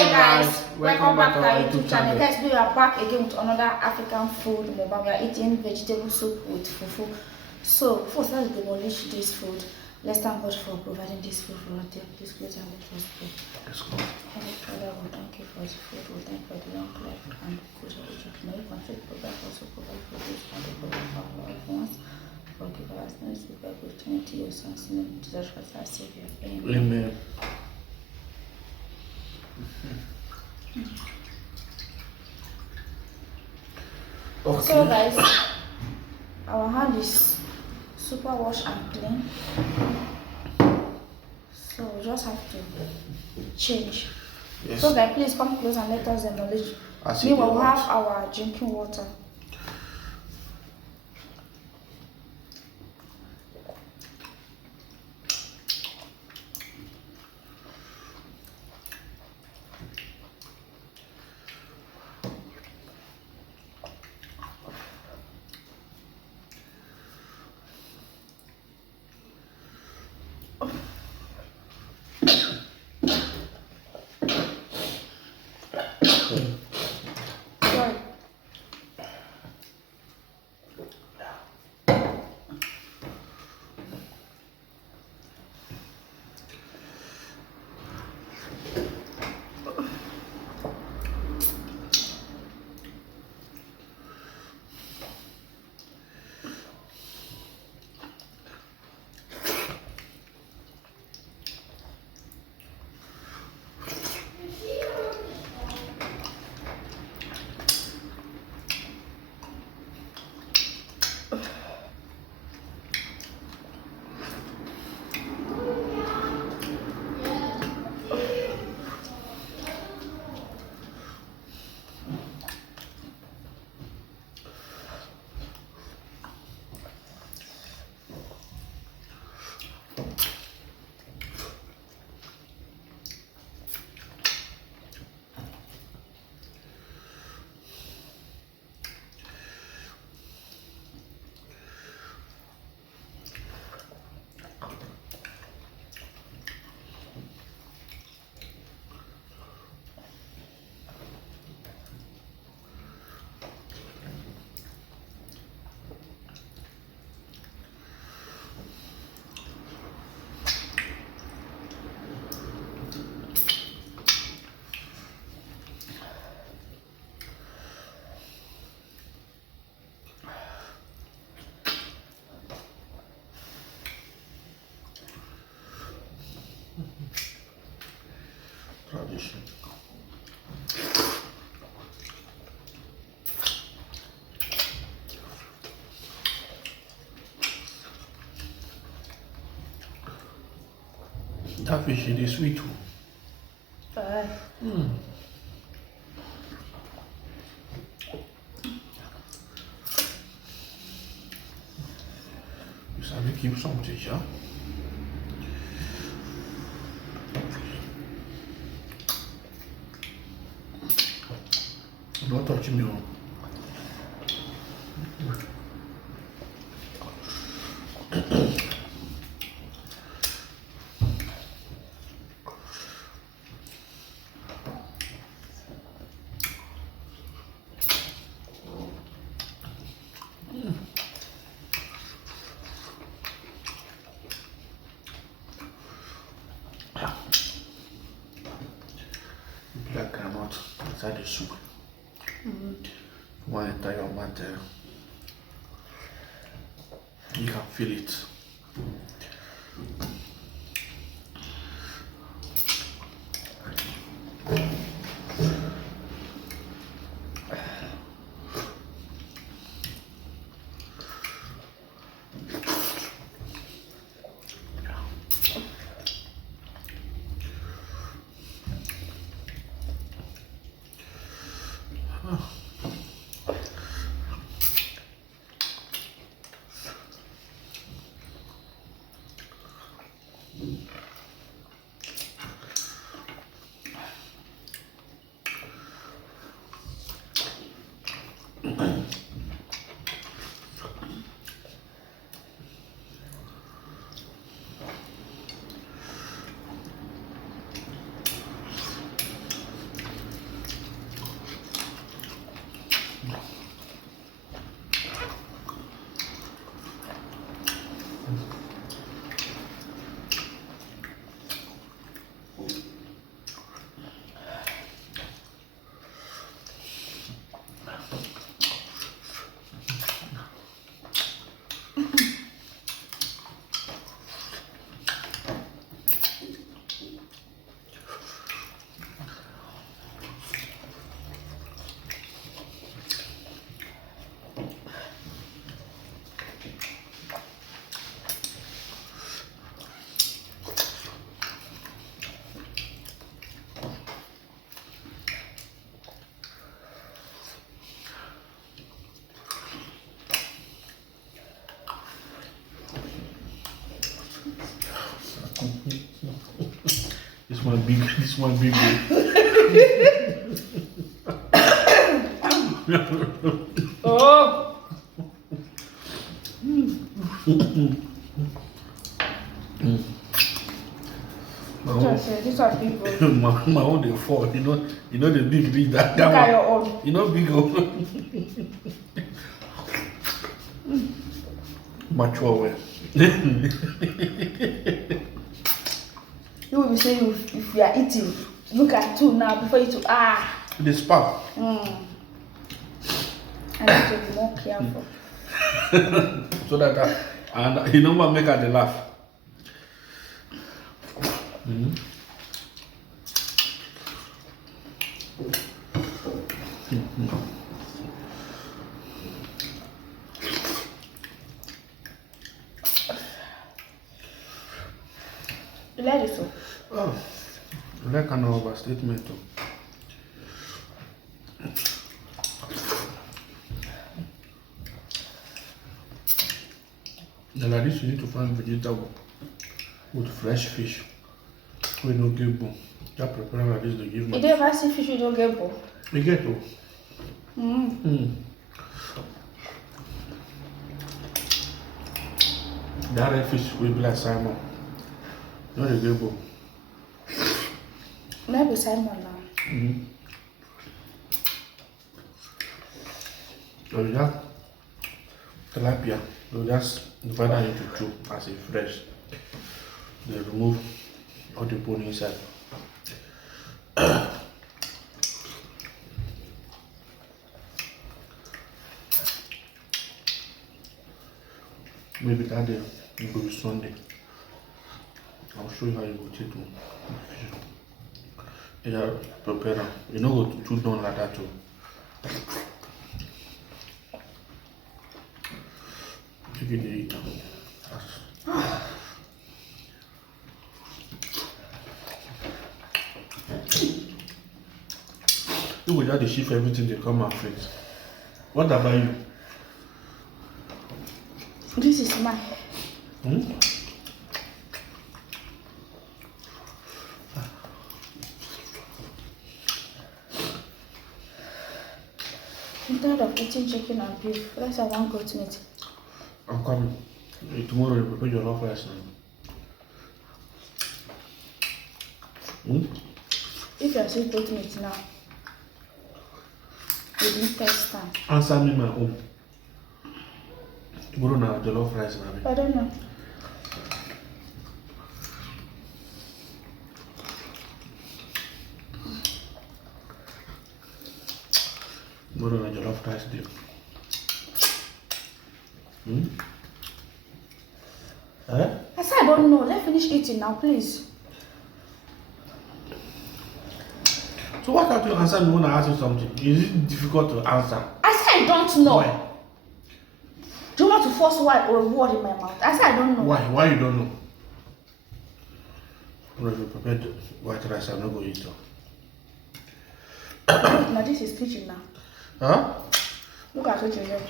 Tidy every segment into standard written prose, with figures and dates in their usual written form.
Hi guys, welcome back to our YouTube channel. Guys, we are back again with another African food mukbang. We are eating vegetable soup with fufu. So first, let's demolish this food. Let's thank God for providing this food for us. This place and let us pray. Let's go. Heavenly Father, we thank you for this food. We thank you for the long life and good health. May you continue to provide for us, provide for this and to provide for our loved ones. Forgive us, sins, we beg with eternity, your son's name, Jesus Christ, our Savior. Amen. Okay. So guys, our hand is super wash and clean, so we just have to change. Yes. So guys, please come close and let us demolish. Meanwhile, we have our drinking water. Tradition. That fish is sweet too. You savez keep something, yeah? Don't touch me. Black granite inside the soup. One entire matter. You can feel it. This one big. Oh. These are big. My own they fall. You know the big that Look at one. your own. You know big one. Mature way. You will be saying if you are eating, look at two now before you to The spark. I need to be more careful. So that and you know what make her they laugh. You like this one? Oh, like an overstatement too. Now like this, you need to find vegetable with fresh fish. We no get bone. Just prepare like this to give me. You don't ever see fish you don't get bone? You get to. That red fish will be like salmon. No, they get bone. Maybe salmon now. So you just tilapia. You just divide that into two as a fresh. They remove all the bone inside. Maybe that day it will be Sunday. I'll show you how you go take to yeah, prepare them. You know go too done like that too. You can eat them. You will just shift everything they come and fix. What about you? This is mine. I'm tired of eating chicken and beef. That's why I want goat meat. I'm coming. Tomorrow you prepare your love rice now. If you are saying goat meat now, you didn't test time. Answer me my own. Tomorrow now jollof rice now. I don't know. Tomorrow now jollof rice day. I said I don't know. Let's finish eating now, please. So why can't you answer me when I ask you something? Is it difficult to answer? I said I don't know. Why? Do you want to force a word in my mouth? I said I don't know. Why? Why you don't know? Well, if you prepared white rice, I'm not going to eat it. Now this is kitchen now. Huh? Look at kitchen here.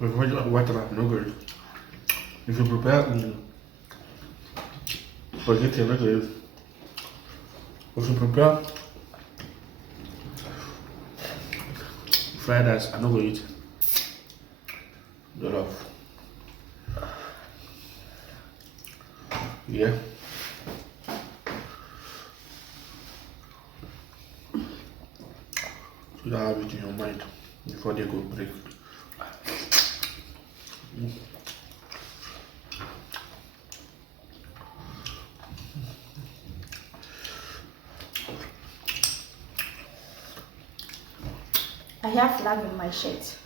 If you prepare white rice, I'm not going to eat. If you prepare spaghetti, I'm not going to eat. If you prepare fried rice, I'm not going to eat. Jollof. Yeah. You have it in your mind before they go break. I have flag in my shirt.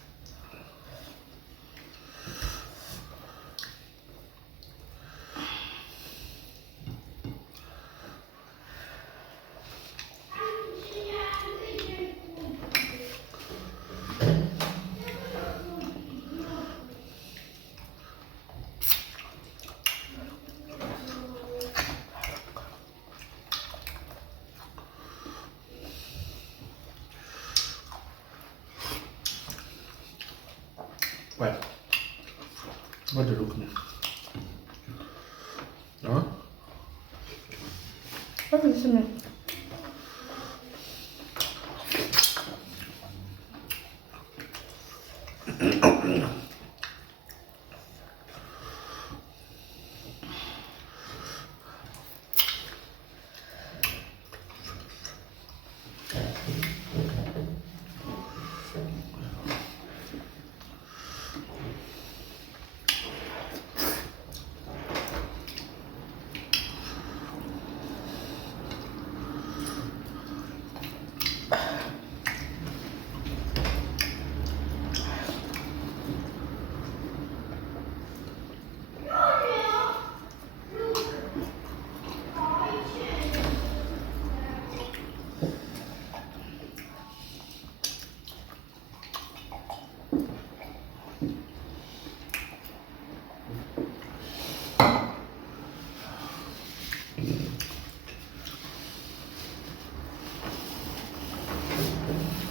Why? What do you look me? Huh? What is it?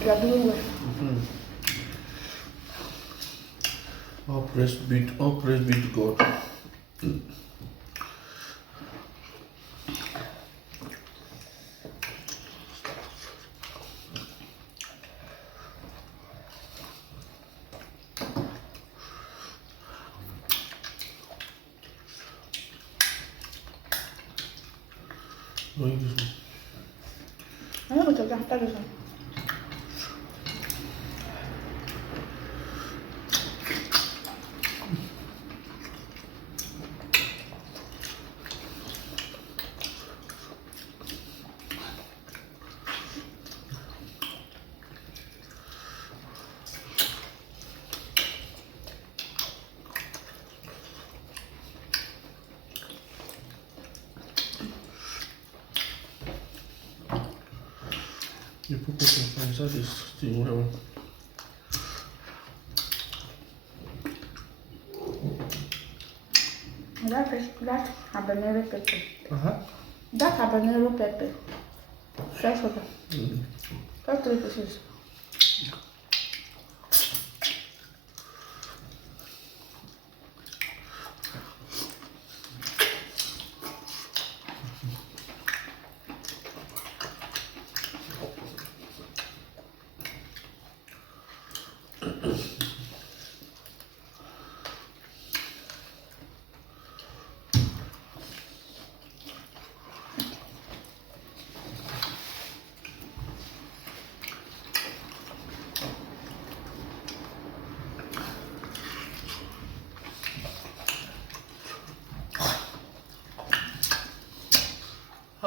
You are doing well. All praise be to God. Doing this one. I'm going to go after this one. You put this inside this thing, whatever. That habanero pepper. Uh-huh. That habanero pepper. Fresh pepper. That's 3 pieces.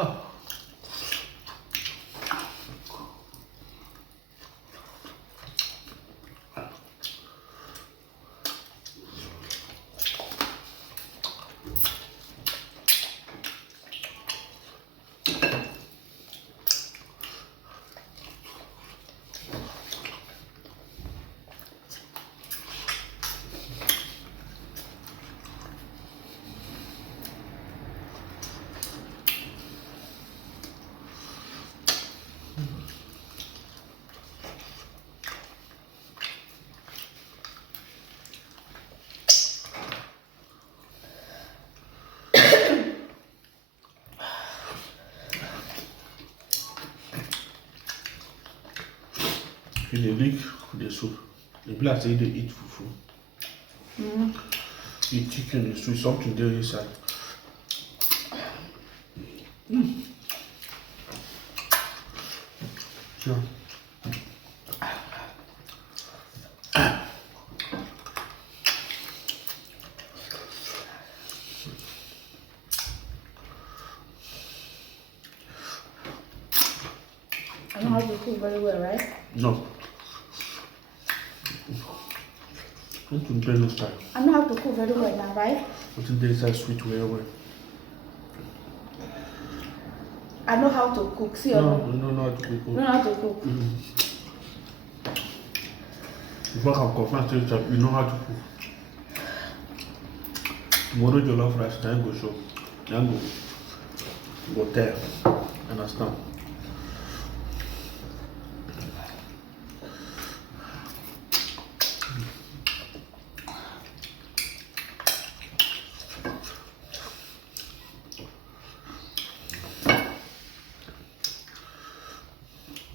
Oh. If they lick the soup, the black say they eat fufu. Eat chicken, the soup, something there inside. Sure. I know how to cook very well, right? No. Don't play no style. I know how to cook very well now, right? But there's a sweet way away. I know how to cook. See, No, you don't know how to cook. you know how to cook. If I can confirm to you, you know how to cook. Tomorrow your love rice, then go show. Then go there. Understand?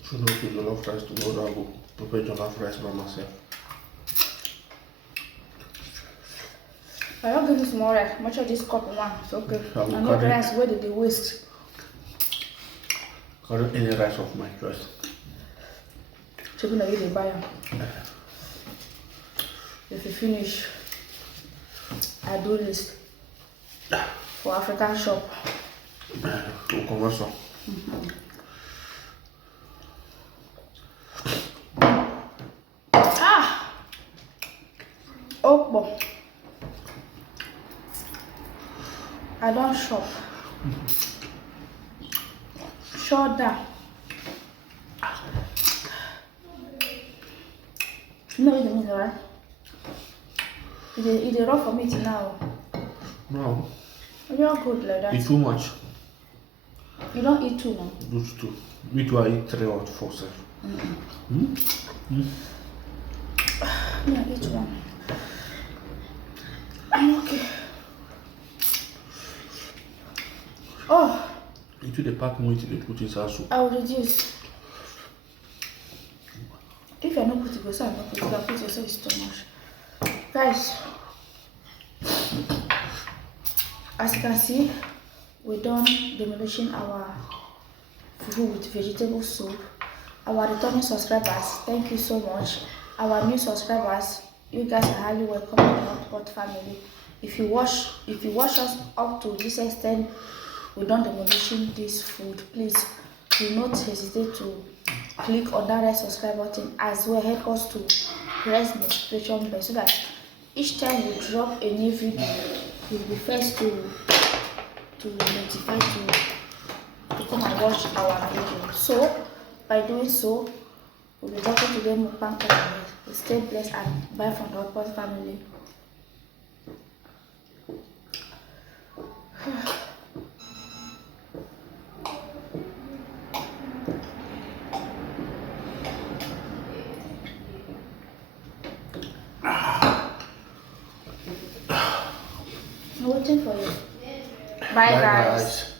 So no cook your love rice tomorrow, I'll go prepare your love rice by myself. I don't give you small rice. Much of this cup one. It's okay. I will And not carry- rice. Where did they waste? Carry any rice of my choice. Chicken that you dey buy am. If you finish, I do list for African shop. We'll converse on. Ah! Oh, I don't shop. Shut down. You know what it means, right? It is rough for me to now. No, You're good like that. it's too much. You don't eat too now. Those two. Me too, I eat 3 or 4 self. Yeah, eat one. I'm okay. Oh, Into the pack more they put inside soup. I will reduce. If you're not putting it, I'm not putting it. Put yourself is too much. Guys, as you can see, we done demolishing our fufu with vegetable soup. Our returning subscribers, thank you so much. Our new subscribers, you guys are highly welcome to the Hot family. If you watch us up to this extent, we done demolishing this food. Please do not hesitate to click on that red subscribe button, as well help us to press notification bell so that each time we drop a new video, you'll be first to notify to come and watch our video. So by doing so, we'll be dropping to them Mukbang family. Stay blessed and bye from the Hot family. I'm waiting for you. Bye, guys.